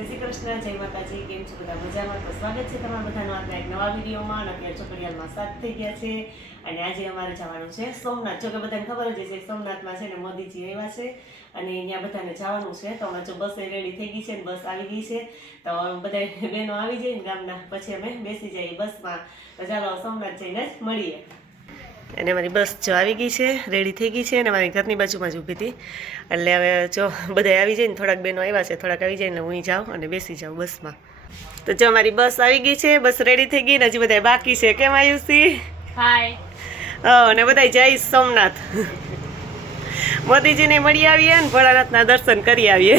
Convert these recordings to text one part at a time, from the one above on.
જય શ્રી કૃષ્ણ, જય માતાજી, કેમ છો બધા મજામાં? તો સ્વાગત છે તમારા બધાનું આજના એક નવા વિડીયોમાં. અને અત્યારે ચોકડિયાલમાં સાત થઈ ગયા છે અને આજે અમારે જવાનું છે સોમનાથ. જો કે બધાને ખબર જ છે સોમનાથમાં છે ને મોદીજી આવ્યા છે અને ત્યાં બધાને જવાનું છે. તો અમારે જો બસ રેડી થઈ ગઈ છે ને બસ આવી ગઈ છે. તો બધા બહેનો આવી જાય ને ગામના. પછી અમે બેસી જઈએ બસમાં. તો ચાલો સોમનાથ જઈને જ મળીએ. અને મારી બસ જો આવી ગઈ છે રેડી થઈ ગઈ છે અને મારી ઘરની બાજુમાં જ ઊભી હતી. એટલે હવે જો બધા આવી જાય ને થોડાક બહેનો આવ્યા છે થોડાક આવી જાય ને હું જાઉં અને બેસી જાઉં બસમાં. તો જો મારી બસ આવી ગઈ છે બસ રેડી થઈ ગઈ ને હજી બધા બાકી છે. કેમ આયુષી હાય હા અને બધા જય સોમનાથ. મોદીજીને મળી આવીએ ને ભોળાનાથના દર્શન કરી આવીએ.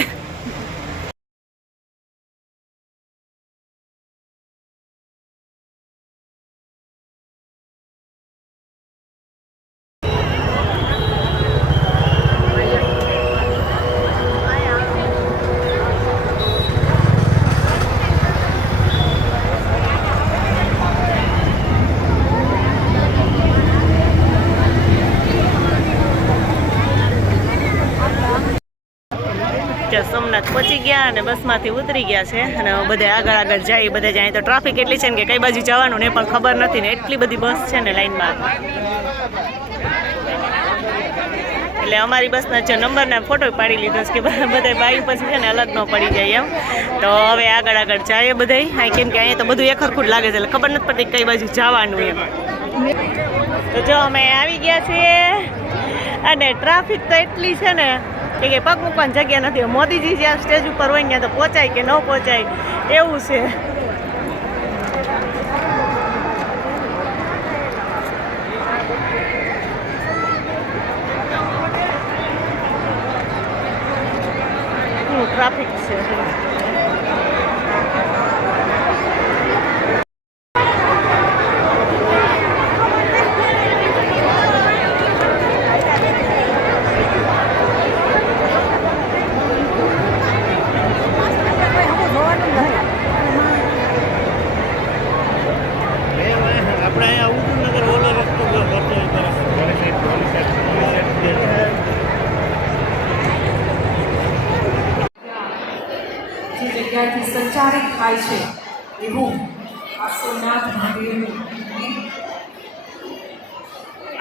સોમનાથ પહોંચી ગયા અને બસમાંથી ઉતરી ગયા છે. અને બધે આગળ આગળ જાય બધે જાય. તો ટ્રાફિક એટલી છે ને કે કઈ બાજુ જવાનું ને પણ ખબર નથી ને એટલી બધી બસ છે ને લાઈનમાં. એટલે અમારી બસના જે નંબરના ફોટો પાડી લીધો છે કે બધા બાઈ પછી છે ને અલગ ન પડી જાય એમ. તો હવે આગળ આગળ જાય બધા હા કેમ કે અહીંયા તો બધું એક સરખું જ લાગે છે એટલે ખબર નથી પડતી કઈ બાજુ જવાનું એમ. તો જો અમે આવી ગયા છીએ. અને ટ્રાફિક તો એટલી છે ને કે કે પગ મૂકવાની જગ્યા નથી. મોદીજી જ્યાં સ્ટેજ ઉપર હોય ત્યાં તો પહોંચાય કે ન પહોંચાય, એવું છે. ટ્રાફિક છે આપણે અહીંયા ઉદયનગર ઓલો રસ્તો કરતો જગ્યાથી સંચારિત થાય છે. એવું આ સોમનાથ મહાદેવનું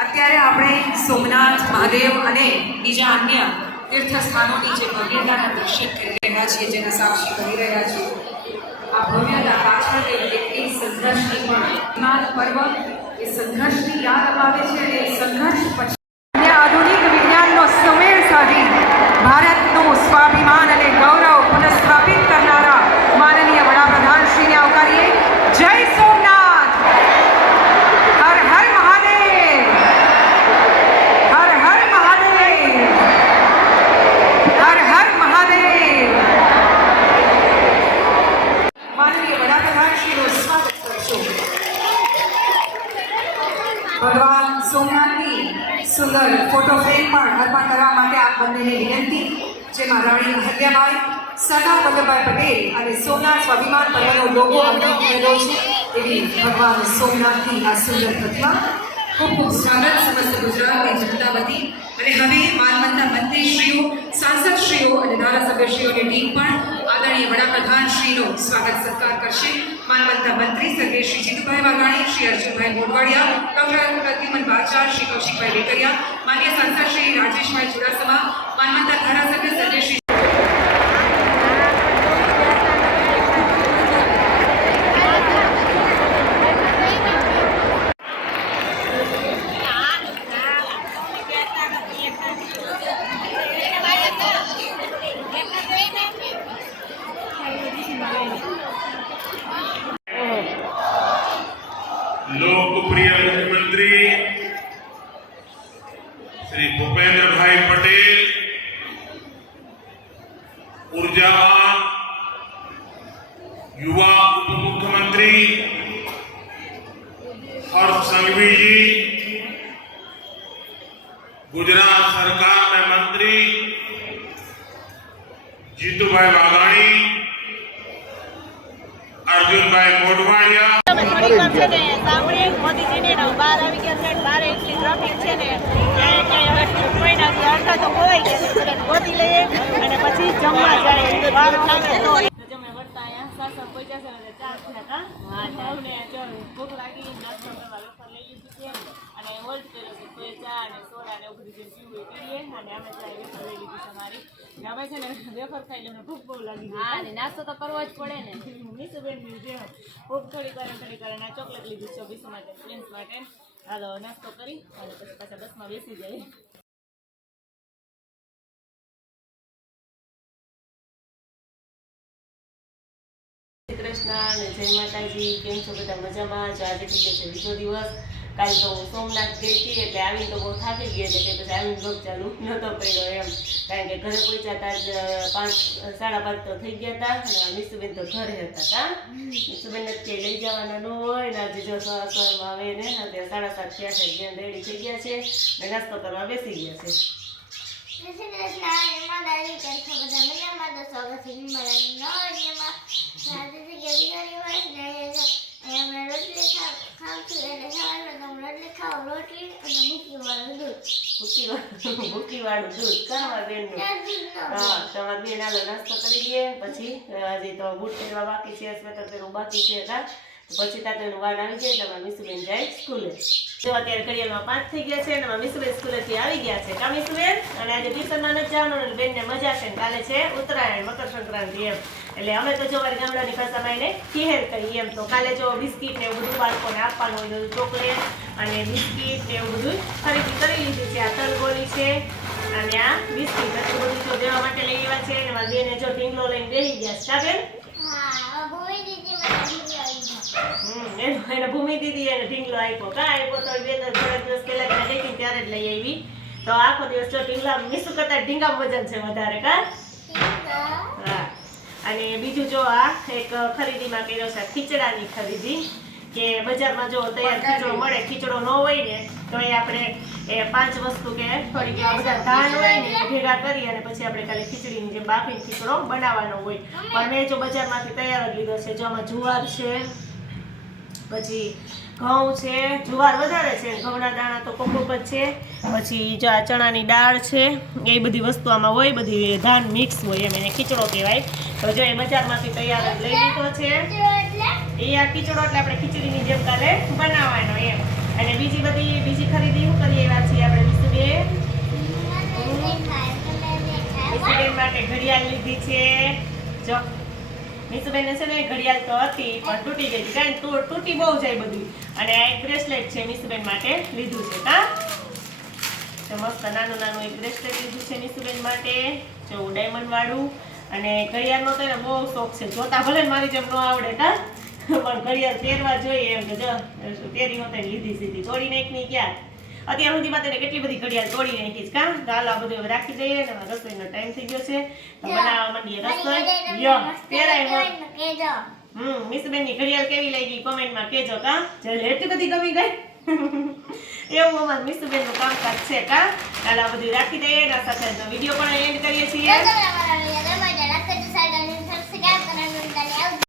અત્યારે આપણે સોમનાથ મહાદેવ અને બીજા અન્ય તીર્થ સ્થાનોની જે ભવ્યતાના દર્શન કરી રહ્યા છીએ, જેના સાક્ષી કરી રહ્યા છીએ. આ ભવ્યતા પાછળ કેટલી સંઘર્ષની પણ વિમાન પર્વ એ સંઘર્ષની યાદ અપાવે છે અને સંઘર્ષ પછી આધુનિક વિજ્ઞાનનો સુમેળ સાધી ભારતનું સ્વાભિમાન અને ગૌરવ પુનઃસ્થાપિત કરનારા માનનીય વડાપ્રધાન શ્રીને આવકારીએ જય સોમનાથ હર હર મહાદેવ હર હર મહાદેવ હર હર મહાદેવ માનનીય વડાપ્રધાન શ્રીનું સ્વાગત કરશો ભગવાન સોમનાથની સુંદર ફોટો ફ્રેમ પણ અર્પણ કરવા માટે આપ બંનેને વિનંતી. જેમાં રાણી અહલ્યાબાઈ સરદાર વલ્લભભાઈ પટેલ અને સોમનાથ સ્વાભિમાન પર્વનો લોગો થયેલો છે. એવી ભગવાન સોમનાથની આ સુંદર પ્રતિમા. ખૂબ ખૂબ સ્વાગત સમસ્ત ગુજરાતની જનતા વતી. અને હવે માનવંતા મંત્રીશ્રીઓ, સાંસદશ્રીઓ અને ધારાસભ્યશ્રીઓની ટીમ પણ આદરણીય વડાપ્રધાન શ્રીનો સ્વાગત સત્કાર કરશે. માનવતા મંત્રી સર્વે શ્રી જીતુભાઈ વાઘાણી, શ્રી અર્જુનભાઈ મોઢવાડિયા ડોક્ટર પ્રદ્યુમન બાચાર શ્રી કૌશિકભાઈ વેકરિયા, માન્ય સાંસદ શ્રી રાજેશભાઈ ચુડાસમા, માનવતા ધારાસભ્ય સર્વે શ્રી લોકપ્રિય મુખ્યમંત્રી શ્રી ભૂપેન્દ્રભાઈ પટેલ ઉર્જાવાન યુવા ઉપમુખ્યમંત્રી હર્ષ સંઘવીજી ગુજરાત સરકારના મંત્રી જીતુભાઈ વાઘાણી અર્જુનભાઈ મોઢવાડિયા તમે થોડીક વાર છે ને સાંભળી મોદીજીને બહાર આવી ગયા છે બહાર એટલી ટ્રાફિક છે ને ક્યાંય ક્યાંય વસ્તુ કોઈ અડધા તો ખોવાઈ ગયા ગોતી લઈએ અને પછી જમવા જાય બહાર ખાને તો. અને હોલ્ડ કર્યો છે તો ચા અને સોડા ને એવું બધું જે પીવું એ પીએ અને અમે ચા મારી. ને છે ને વેફર ખાઈ લઈને ભૂખ બહુ લાગી ગઈ. હા નાસ્તો તો કરવો જ પડે ને. મીસુબેન જે ભૂખ થોડી કરે થોડી કરે અને ચોકલેટ લીધી છે બીસ માટે પ્રિન્સ માટે. હાલો નાસ્તો કરી અને પછી પાછા બસમાં બેસી જાય કૃષ્ણ અને જય માતાજી કેમ છો બધા મજામાં? આજે થઈ ગયો છે બીજો દિવસ. કાલ તો સોમનાથ ગઈ હતી એટલે આવીને તો બહુ થાકી ગઈ એટલે કે પછી આવીને બ્લોગ ચાલુ નહોતો કર્યો એમ. કારણ કે ઘરે પહોંચ્યા હતા પાંચ, સાડા પાંચ તો થઈ ગયા હતા અને નિશુબેન તો ઘરે હતા કા નિશુબેન કે લઈ જવાના ન હોય ને આજે જો સવાર સવારમાં આવે ને, અત્યારે સાડા સાત થયા છે જેમ રેડી થઈ ગયા છે ને નાસ્તો કરવા બેસી ગયા છે. શ્રી કૃષ્ણ બધા મજામાં છે છે જો અહીંયા અમે રોટલી ખાવ ખાવ છું એટલે સવારમાં તો હું રોટલી ખાવ રોટલી અને દૂધ ભૂકી વાળું ભૂકી દૂધ બેનનું હા તમારે બેન હાલો નાસ્તો કરી લઈએ પછી હજી તો બૂટ પહેરવા બાકી છે સ્વેટર પહેરવું બાકી છે કા પછી તાતો એનું આવી જાય એટલે મિસુબેન જાય સ્કૂલે. તો અત્યારે ઘડિયાળમાં પાંચ થઈ ગયા છે અને મીસુબેન સ્કૂલેથી આવી ગયા છે. કા મિસુબેન? અને આજે ટ્યુશનમાં નથી જવાનું બેનને મજા છે કાલે છે ઉત્તરાયણ મકર સંક્રાંતિ એમ. એટલે અમે તો જો અમારી ગામડાની ભાષામાં એને ખીહેર કહીએ એમ. તો કાલે જો બિસ્કિટ ને એવું બધું બાળકોને આપવાનું હોય ચોકલેટ અને બિસ્કિટ ને એવું બધું ખરીદી કરી લીધી છે. આ તલગોલી છે અને આ બિસ્કિટ. બધું બધું જો દેવા માટે લઈ આવ્યા છે અને મારી બેને જો ઢીંગલો લઈને બેસી ગયા છે. બેન ભૂમિ દીદી મને વીડિયો આવી ગયો હમ, એનો ભૂમિ દીદી એને ઢીંગલો આપ્યો. કા આપ્યો તો બે ત્રણ દિવસ પહેલા કે દેખી ત્યારે જ લઈ આવી. તો આખો દિવસ જો ઢીંગલા મીસું કરતા ઢીંગા વજન છે વધારે કા? હા. અને બીજું જો આ એક ખરીદીમાં કર્યો છે ખીચડાની ખરીદી કે બજારમાં જો તૈયાર ખીચડો મળે ખીચડો ન હોય ને તો એ આપણે એ પાંચ વસ્તુ કે થોડીક બધા ધાન હોય ને એ ભેગા કરી અને પછી આપણે ખાલી ખીચડીની જે બાફીને ખીચડો બનાવવાનો હોય. પણ મેં જો બજારમાંથી તૈયાર જ લીધો છે જો આમાં જુવાર છે પછી ઘઉં છે જુવાર વધારે છે ઘઉંના દાણા તો કોકોક જ છે. પછી જો આ ચણાની દાળ છે એ બધી વસ્તુ આમાં હોય બધી ધાન મિક્સ હોય એમ એને ખીચડો કહેવાય. તો જો એ બજારમાંથી તૈયાર જ લઈ લીધો છે. એ આ ખીચડો એટલે આપણે ખીચડીની જેમ કાલે બનાવવાનો એમ. અને બીજી બધી બીજી ખરીદી શું કરીએ એવા છીએ આપણે બીજું બે માટે ઘડિયાળ લીધી છે. જો મિસુબેનને છે ને ઘડિયાળ તો હતી પણ તૂટી ગઈ કારણ કે તૂટી બહુ જાય બધું અને આ એક બ્રેસલેટ છે મિસુબેન માટે લીધું છે કા તો મસ્ત નાનું નાનું એક બ્રેસલેટ લીધું છે મિસુબેન માટે જો ડાયમંડ વાળું અને ઘડિયાળનો તો એને બહુ શોખ છે જોતા ભલે મારી જેમ ન આવડે કા પણ ઘડિયાળ પહેરવા જોઈએ એમ કે જો પહેરી હોતે લીધી સીધી તોડી નાખની ક્યાં અત્યાર સુધીમાં તેને કેટલી બધી ઘડિયાળ તોડી નાખી છે કા? તો હાલો આ બધું હવે રાખી દઈએ ને હવે રસોઈનો ટાઈમ થઈ ગયો છે. તો બનાવવા માંડીએ રસોઈ. લ્યો પહેરાય મસ્ત. કેજો હમ મિસબેનની ઘડિયાળ કેવી લાગી કોમેન્ટમાં કહેજો કા? ચાલ એટલી બધી ગમી ગઈ. એવું અમારું મિસુબેનનું કામકાજ છે કા? ચાલો આ બધું રાખી દઈએ એના સાથે વીડિયો પણ એન્ડ કરીએ છીએ.